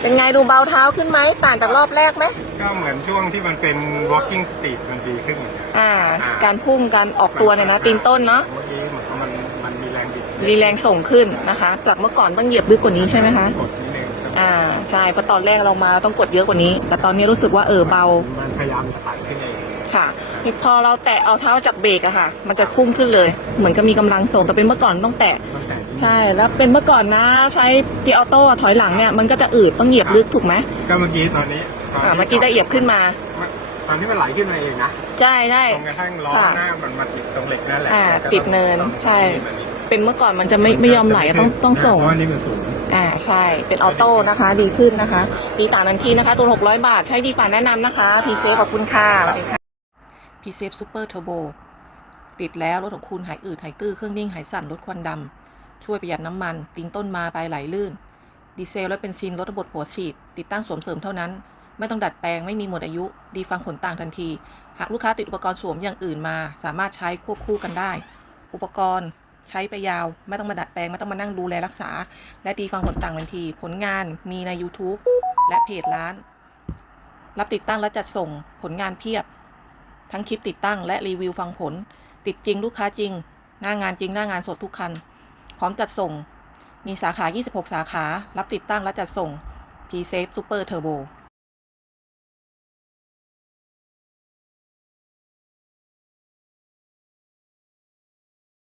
เป็นไงดูเบาเท้าขึ้นไหมต่างจากรอบแรกไหมก็เหมือนช่วงที่มันเป็น walking speed มันดีขึ้นเหมือนกันอ่า การพุ่งการออกตัวเนี่ยนะตีนต้นเนาะเมื่อกี้เหมือนว่ามันมันมีแรงบิดรีแรงส่งขึ้นนะคะจากเมื่อก่อนต้องเหยียบลึกกว่านี้ใช่ไหมคะกดนิดนึงอ่าใช่เพราะตอนแรกเรามาต้องกดเยอะกว่านี้ แต่ตอนนี้รู้สึกว่าเออเบา มันพยายามจะไต่ขึ้นเอง ค่ะ พอเราแตะเอาเท้าจากเบรกอะค่ะ มันจะพุ่งขึ้นเลย เหมือนกับมีกำลังส่งแต่เป็นเมื่อก่อนต้องแตะตั้งแต่ใช่แล้วเป็นเมื่อก่อนนะ ใช้เกียร์ออโต้ถอยหลังเนี่ยมันก็จะอืดต้องเหยียบลึกถูกไหมก็เมื่อกี้ตอนนี้ตนอ่าที่เมื่อกี้ได้เหยียบขึ้นมาตอนที่มันไหลขึ้นมาเองนะใช่ใช่ตรงกระทั่งล้อค่ะหน้ามันมาติดตรงเหล็กนั่นแหละอ่าก็ติดเนินต้องใช่แบบนี้เป็นเมื่อก่อนมันจะไม่ไม่ยอมไหลต้องต้องส่งเพราะว่านี่มันสูงอ่าใช่ เป็นออโต้นะคะ ดีขึ้นนะคะ ดีต่างนันทีนะคะ ตัว 600 บาท ใช้ดีฝ่าแนะนำนะคะ พีเซฟขอบคุณค่ะสวัสดีค่ะ พีเซฟซูเปอร์เทอร์โบติดแล้วรถของคุณหายอืดหายตื้อเครื่องนิ่งหายสั่นลดควันดำ ช่วยประหยัดน้ำมัน ติงต้นมาไปไหลลื่น ดีเซลและเป็นซินลดระบบหัวฉีด ติดตั้งสวมเสริมเท่านั้น ไม่ต้องดัดแปลงไม่มีหมดอายุ ดีฟังผลต่างทันที หากลูกค้าติดอุปกรณ์สวมอย่างอื่นมา สามารถใช้ควบคู่กันได้ อุปกรณ์ใช้ไปยาว ไม่ต้องมาดัดแปลง ไม่ต้องมานั่งดูแลรักษา และดีฟังผลต่างทันที ผลงานมีใน YouTube และเพจร้าน รับติดตั้งและจัดส่งผลงานเพียบ ทั้งคลิปติดตั้งและรีวิวฟังผล ติดจริงลูกค้าจริง หน้างานจริงหน้างานสดทุกคัน พร้อมจัดส่ง มีสาขา 26 สาขา รับติดตั้งและจัดส่ง P-Safe Super Turbo